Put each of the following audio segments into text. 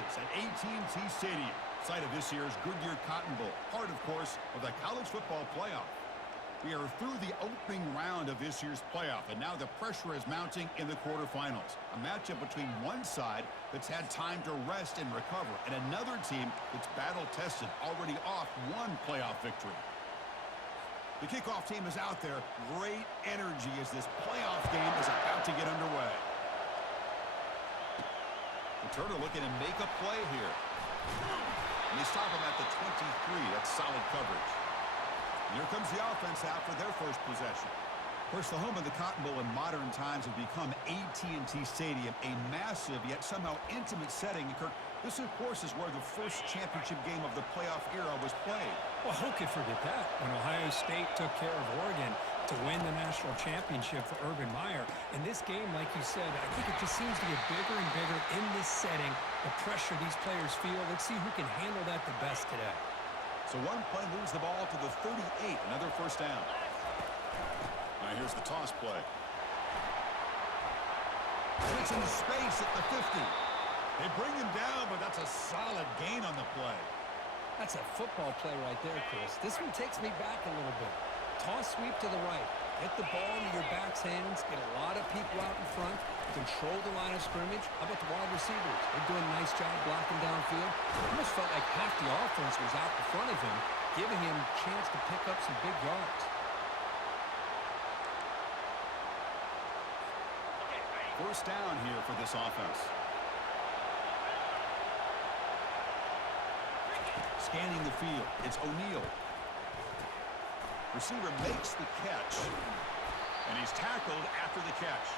Texas at AT&T Stadium, site of this year's Goodyear Cotton Bowl, part, of course, of the college football playoff. We are through the opening round of this year's playoff, and now the pressure is mounting in the quarterfinals. A matchup between one side that's had time to rest and recover, and another team that's battle-tested, already off one playoff victory. The kickoff team is out there. Great energy as this playoff game is about to get underway. Returner looking to make a play here. And they stop him at the 23. That's solid coverage. Here comes the offense out for their first possession. Of course, the home of the Cotton Bowl in modern times has become AT&T Stadium, a massive yet somehow intimate setting. This, of course, is where the first championship game of the playoff era was played. Well, who could forget that? When Ohio State took care of Oregon to win the national championship for Urban Meyer. And this game, like you said, I think it just seems to get bigger and bigger in this setting. The pressure these players feel. Let's see who can handle that the best today. So one play moves the ball to the 38, another first down. Now here's the toss play. It's in space at the 50. They bring him down, but that's a solid gain on the play. That's a football play right there, Chris. This one takes me back a little bit. Toss sweep to the right. Get the ball into your back's hands. Get a lot of people out in front. Control the line of scrimmage. How about the wide receivers? They're doing a nice job blocking downfield. It almost felt like half the offense was out in front of him, giving him a chance to pick up some big yards. First down here for this offense. Scanning the field. It's O'Neal. Receiver makes the catch. And he's tackled after the catch.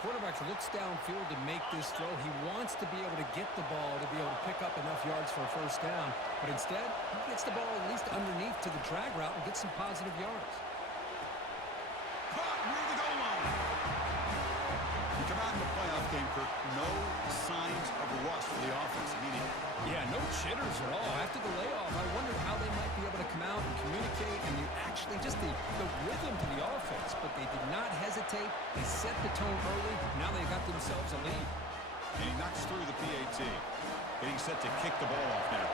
Quarterback looks downfield to make this throw. He wants to be able to get the ball to be able to pick up enough yards for a first down. But instead, he gets the ball at least underneath to the drag route and gets some positive yards. Caught near the goal line. You come out in the playoff game, Kirk. No signs of rust for the offense immediately. Yeah, no jitters at all. After the layoff, I wondered how they might be able to come out and communicate and actually just the rhythm to the offense. But they did not hesitate. They set the tone early. Now they got themselves a lead. And he knocks through the PAT. Getting set to kick the ball off now.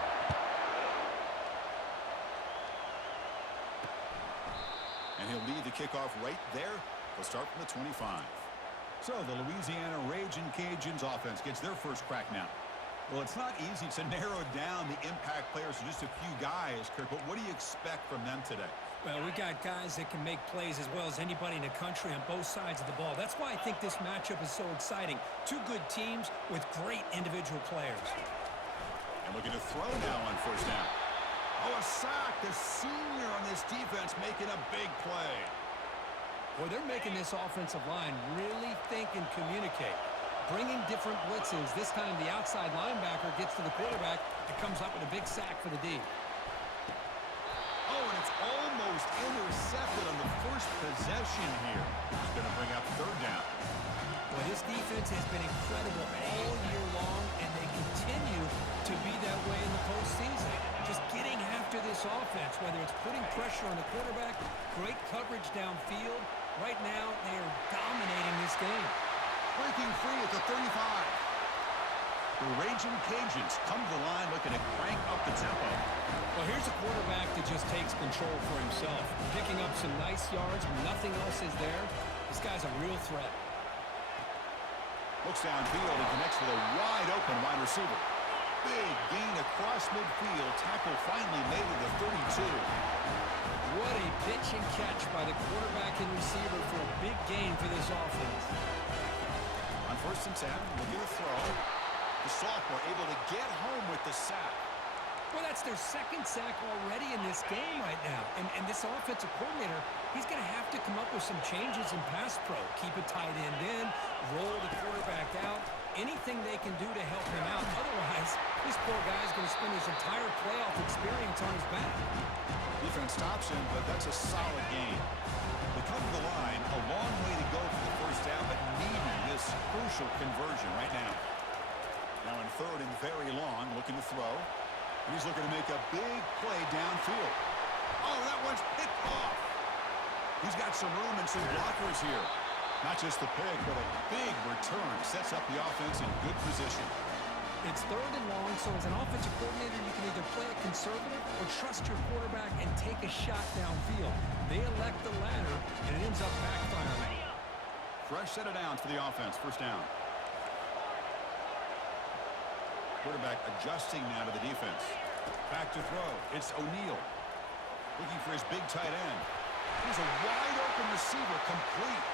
And he'll lead the kickoff right there. He'll start from the 25. So the Louisiana Ragin' Cajuns offense gets their first crack now. Well, it's not easy to narrow down the impact players to just a few guys, Kirk, but what do you expect from them today? Well, we got guys that can make plays as well as anybody in the country on both sides of the ball. That's why I think this matchup is so exciting. Two good teams with great individual players. And looking to throw now on first down. Oh, a sack. The senior on this defense making a big play. Well, they're making this offensive line really think and communicate. Bringing different blitzes. This time the outside linebacker gets to the quarterback and comes up with a big sack for the D. Oh, and it's almost intercepted on the first possession here. It's going to bring up third down. Well, this defense has been incredible all year long, and they continue to be that way in the postseason. Just getting after this offense, whether it's putting pressure on the quarterback, great coverage downfield. Right now, they are dominating this game. Breaking free at the 35. The Ragin' Cajuns come to the line looking to crank up the tempo. Well, here's a quarterback that just takes control for himself. Picking up some nice yards when nothing else is there. This guy's a real threat. Looks downfield and connects with a wide-open wide receiver. Big gain across midfield. Tackle finally made at the 32. What a pitch and catch by the quarterback and receiver for a big gain for this offense. On first and 10, looking to throw. The sophomore able to get home with the sack. Well, that's their second sack already in this game right now. And this offensive coordinator, he's going to have to come up with some changes in pass pro. Keep a tight end in, roll the quarterback out, anything they can do to help him out. Otherwise, this poor guy's going to spend his entire playoff experience on his back. Defense stops him, but that's a solid game. They come to the line, a long way to go for the first down, but needing this crucial conversion right now. Now in third and very long, looking to throw. And he's looking to make a big play downfield. Oh, that one's picked off. He's got some room and some blockers here. Not just the pick, but a big return sets up the offense in good position. It's third and long, so as an offensive coordinator, you can either play it conservative or trust your quarterback and take a shot downfield. They elect the latter, and it ends up backfiring. Fresh set of downs for the offense. First down. Quarterback adjusting now to the defense. Back to throw. It's O'Neal. Looking for his big tight end. He's a wide open receiver, complete.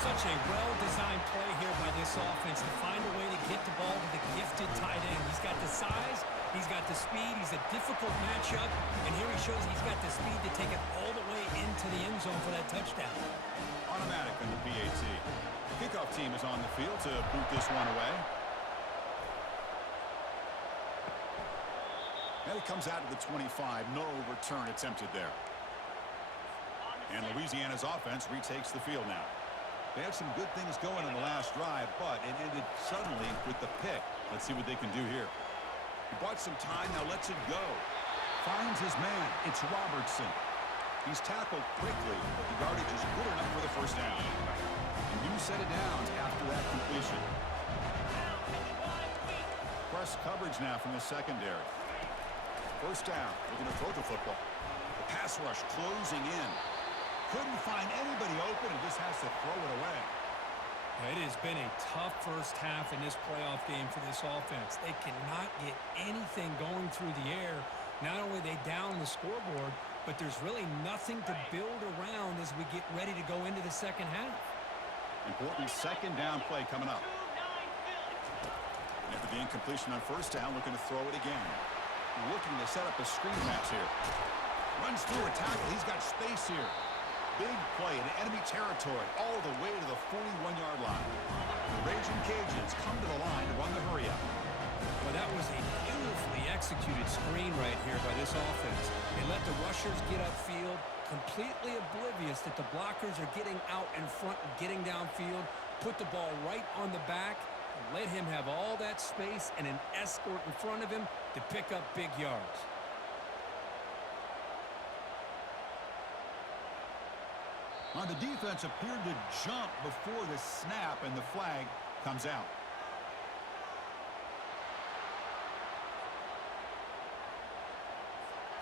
Such a well-designed play here by this offense to find a way to get the ball to the gifted tight end. He's got the size, he's got the speed, he's a difficult matchup, and here he shows he's got the speed to take it all the way into the end zone for that touchdown. Automatic on the PAT. Kickoff team is on the field to boot this one away. And it comes out to the 25. No return attempted there. And Louisiana's offense retakes the field now. They had some good things going on the last drive, but it ended suddenly with the pick. Let's see what they can do here. He bought some time, now lets it go. Finds his man. It's Robertson. He's tackled quickly, but the yardage is good enough for the first down. A new set of downs after that completion. Press coverage now from the secondary. First down. Looking to throw the football. The pass rush closing in. Couldn't find anybody open and just has to throw it away. It has been a tough first half in this playoff game for this offense. They cannot get anything going through the air. Not only are they down the scoreboard, but there's really nothing to build around as we get ready to go into the second half. Important second down play coming up. After the incompletion on first down, looking to throw it again. Looking to set up a screen pass here. Runs through a tackle. He's got space here. Big play in enemy territory all the way to the 41-yard line. The Raging Cajuns come to the line to run the hurry-up. Well, that was a beautifully executed screen right here by this offense. They let the rushers get upfield, completely oblivious that the blockers are getting out in front and getting downfield, put the ball right on the back, and let him have all that space and an escort in front of him to pick up big yards. Now the defense appeared to jump before the snap, and the flag comes out.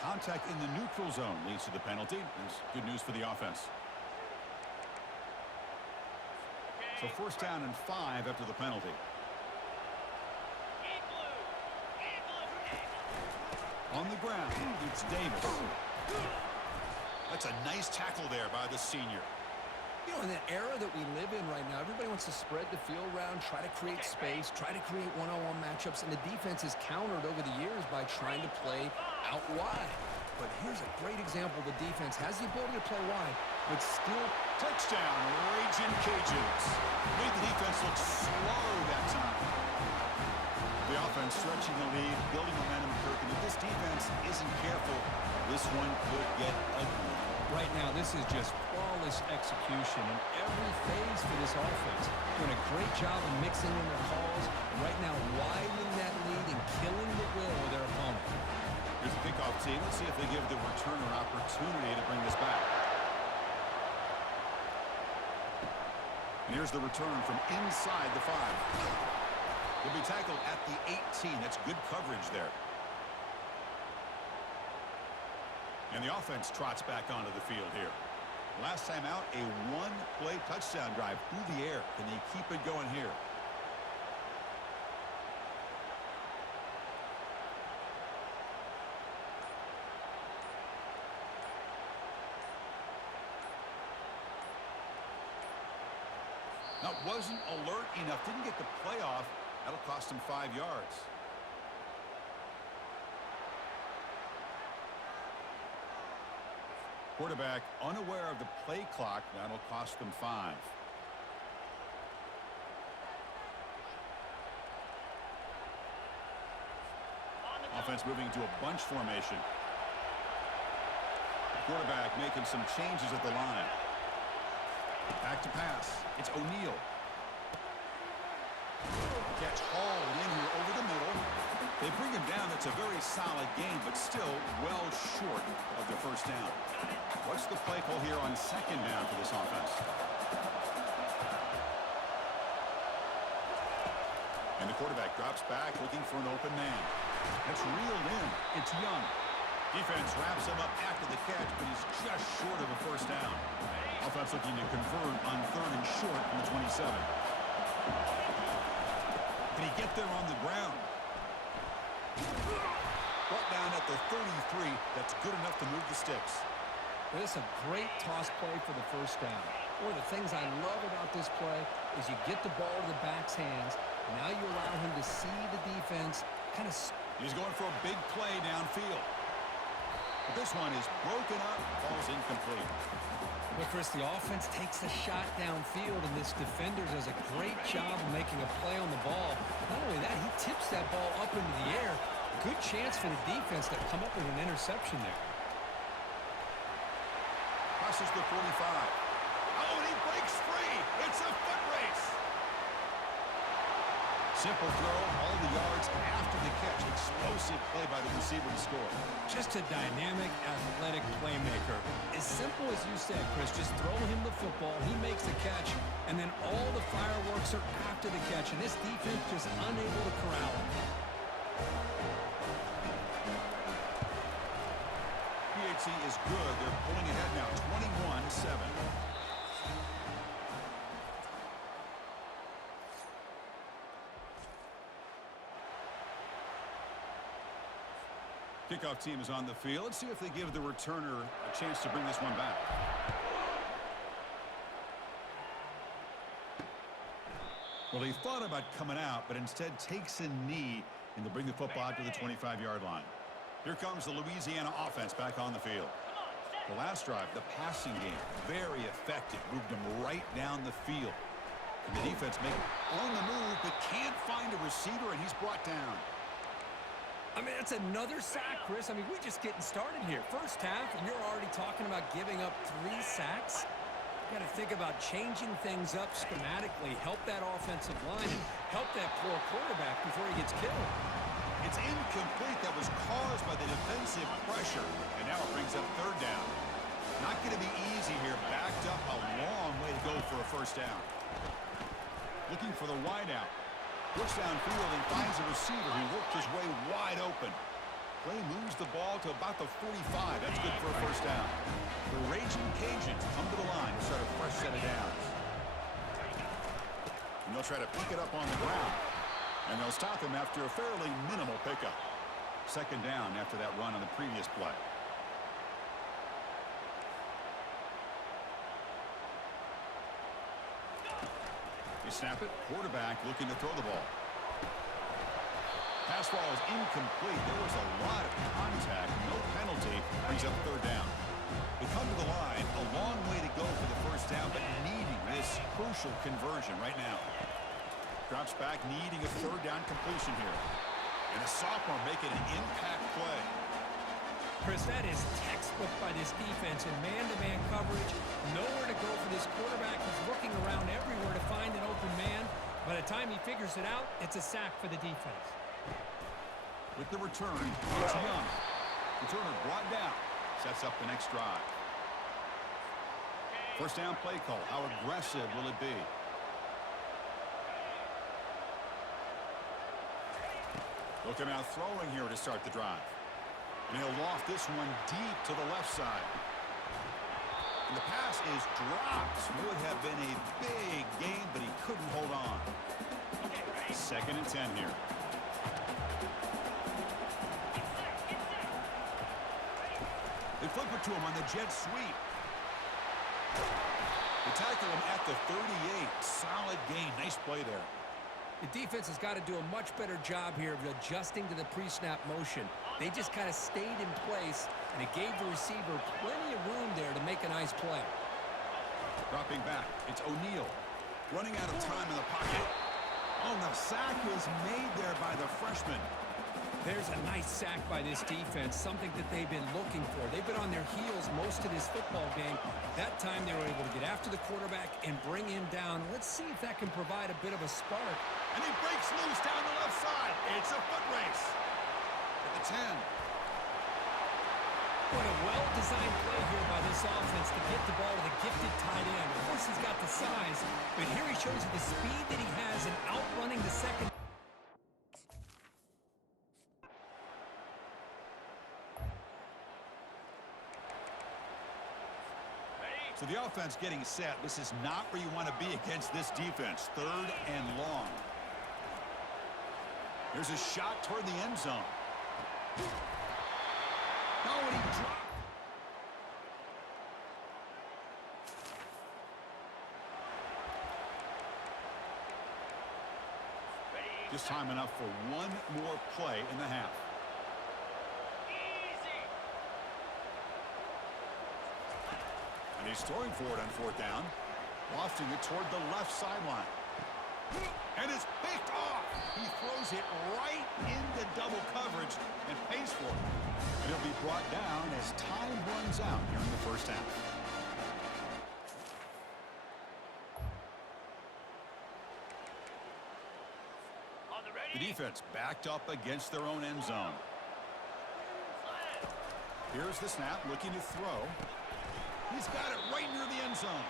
Contact in the neutral zone leads to the penalty. That's good news for the offense. So first down and 5 after the penalty. On the ground, it's Davis. That's a nice tackle there by the senior. You know, in the era that we live in right now, everybody wants to spread the field around, try to create space, try to create one-on-one matchups, and the defense has countered over the years by trying to play out wide. But here's a great example. The defense has the ability to play wide, but still... Touchdown, Raging Cajuns. Made the defense look slow that time. The offense stretching the lead, building momentum, Kirk, and if this defense isn't careful, this one could get ugly. Right now, this is just flawless execution in every phase for this offense. Doing a great job of mixing in their calls. Right now, widening that lead and killing the will of their opponent. Here's the kickoff team. Let's see if they give the returner opportunity to bring this back. And here's the return from inside the 5. He'll be tackled at the 18. That's good coverage there. And the offense trots back onto the field here. Last time out, a one-play touchdown drive through the air. Can they keep it going here? Now, wasn't alert enough. Didn't get the play off. That'll cost him 5 yards. Quarterback unaware of the play clock. That'll cost them 5. Offense moving to a bunch formation. Quarterback making some changes at the line. Back to pass. It's O'Neal. Gets hauled in here over the middle. They bring him down. It's a very solid game, but still well short of the first down. What's the play call here on second down for this offense? And the quarterback drops back looking for an open man. That's reeled in. It's Young. Defense wraps him up after the catch, but he's just short of a first down. Offense looking to convert on 3rd and short from the 27. Can he get there on the ground? Brought down at the 33. That's good enough to move the sticks. This is a great toss play for the first down. One of the things I love about this play is you get the ball to the back's hands, and now you allow him to see the defense kind of... He's going for a big play downfield. But this one is broken up, falls incomplete. But Chris, the offense takes the shot downfield, and this defender does a great job of making a play on the ball. Not only that, he tips that ball up into the air. Good chance for the defense to come up with an interception there. Crosses the 45. Oh, and he breaks free. It's a foot race. Simple throw, all the yards after the catch. Explosive play by the receiver to score. Just a dynamic, athletic playmaker. As simple as you said, Chris, just throw him the football, he makes the catch, and then all the fireworks are after the catch, and this defense just unable to corral him. PHC is good. They're pulling ahead now, 21-7. Kickoff team is on the field. Let's see if they give the returner a chance to bring this one back. Well, he thought about coming out, but instead takes a knee and to bring the football out to the 25-yard line. Here comes the Louisiana offense back on the field. The last drive, the passing game, very effective. Moved him right down the field. And the defense make it on the move, but can't find a receiver, and he's brought down. I mean, that's another sack, Chris. I mean, we're just getting started here. First half, and you're already talking about giving up 3 sacks. You got to think about changing things up schematically, help that offensive line, and help that poor quarterback before he gets killed. It's incomplete. That was caused by the defensive pressure. And now it brings up 3rd down. Not going to be easy here. Backed up a long way to go for a first down. Looking for the wideout. Looks downfield and finds a receiver who worked his way wide open. Play moves the ball to about the 45. That's good for a first down. The Raging Cajuns come to the line to start a fresh set of downs. And they'll try to pick it up on the ground. And they'll stop him after a fairly minimal pickup. 2nd down after that run on the previous play. They snap it. Quarterback looking to throw the ball. Pass ball is incomplete. There was a lot of contact. No penalty. Brings up 3rd down. They come to the line. A long way to go for the first down, but needing this crucial conversion right now. Drops back, needing a 3rd down completion here. And a sophomore making an impact play. Chris, that is textbook by this defense in man-to-man coverage. Nowhere to go for this quarterback. He's looking around everywhere to find an open man. By the time he figures it out, it's a sack for the defense. With the return, it's Young. Returner brought down. Sets up the next drive. First down play call. How aggressive will it be? Look at now throwing here to start the drive. And he'll loft this one deep to the left side. And the pass is dropped. Would have been a big gain, but he couldn't hold on. 2nd and 10 here. They flip it to him on the jet sweep. They tackle him at the 38. Solid gain. Nice play there. The defense has got to do a much better job here of adjusting to the pre-snap motion. They just kind of stayed in place, and it gave the receiver plenty of room there to make a nice play. Dropping back, it's O'Neal. Running out of time in the pocket. Oh, the sack is made there by the freshman. There's a nice sack by this defense, something that they've been looking for. They've been on their heels most of this football game. That time they were able to get after the quarterback and bring him down. Let's see if that can provide a bit of a spark. And he breaks loose down the left side. It's a foot race. At the 10. What a well-designed play here by this offense to get the ball to the gifted tight end. Of course, he's got the size, but here he shows you the speed that he has in outrunning the second. So the offense getting set. This is not where you want to be against this defense. 3rd and long. There's a shot toward the end zone. Oh, and he dropped. Just time enough for one more play in the half. And he's throwing for it on 4th down. Lofting it toward the left sideline. And it's picked off. He throws it right into double coverage and pays for it. And he'll be brought down as time runs out here in the first half. The defense backed up against their own end zone. Here's the snap, looking to throw. He's got it right near the end zone.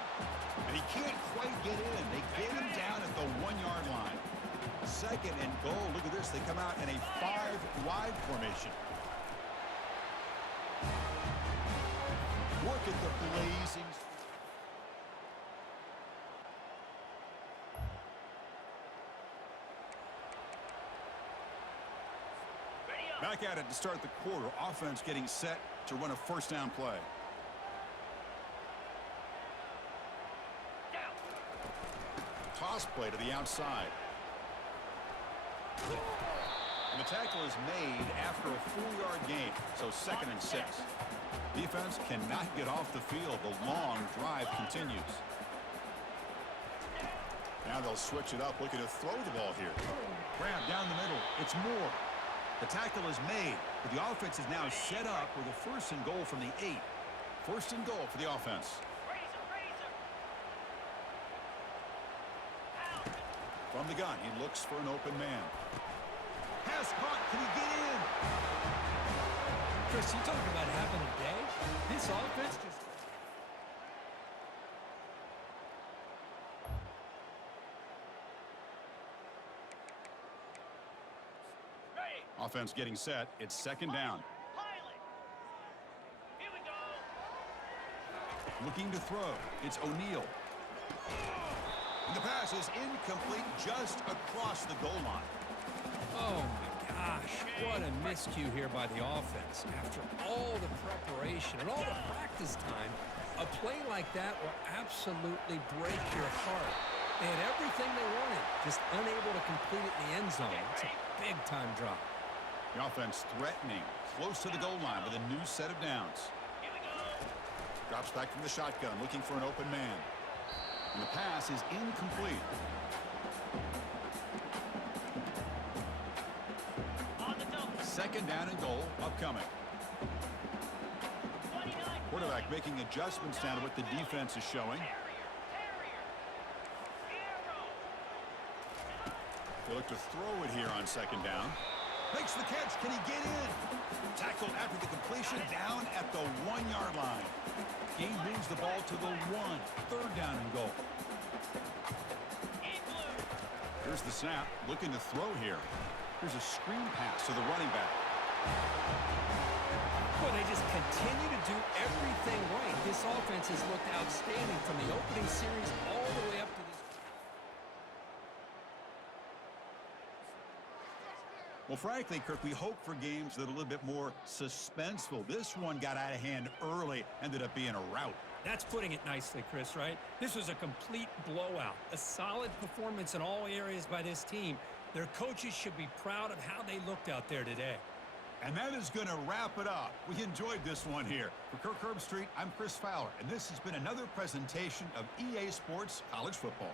And he can't quite get in. They get him down at the 1-yard line. 2nd and goal. Look at this. They come out in a 5-wide formation. Work at the blazing. Back at it to start the quarter. Offense getting set to run a 1st down play. Toss play to the outside. And the tackle is made after a 4-yard gain, so 2nd and 6. Defense cannot get off the field. The long drive continues. Now they'll switch it up, looking to throw the ball here. Grab down the middle. It's Moore. The tackle is made, but the offense is now set up with a 1st and goal from the 8. 1st and goal for the offense. From the gun, he looks for an open man. Pass caught. Can he get in? Chris, you talking about having a day? This offense just... Offense getting set. It's 2nd down. Here we go. Looking to throw. It's O'Neal. And the pass is incomplete just across the goal line. Oh, my gosh. What a miscue here by the offense. After all the preparation and all the practice time, a play like that will absolutely break your heart. They had everything they wanted, just unable to complete it in the end zone. It's a big-time drop. The offense threatening, close to the goal line with a new set of downs. Drops back from the shotgun, looking for an open man. And the pass is incomplete. Second down and goal upcoming. Quarterback making adjustments down to what the defense is showing. They look to throw it here on 2nd down. Makes the catch. Can he get in? Tackled after the completion down at the 1-yard line. He moves the ball to the 1. 3rd down and goal. Here's the snap. Looking to throw here. Here's a screen pass to the running back. Well, they just continue to do everything right. This offense has looked outstanding from the opening series all the way up to this. Well, frankly, Kirk, we hope for games that are a little bit more suspenseful. This one got out of hand early, ended up being a rout. That's putting it nicely, Chris, right? This was a complete blowout. A solid performance in all areas by this team. Their coaches should be proud of how they looked out there today. And that is going to wrap it up. We enjoyed this one here. For Kirk Herbstreit, I'm Chris Fowler, and this has been another presentation of EA Sports College Football.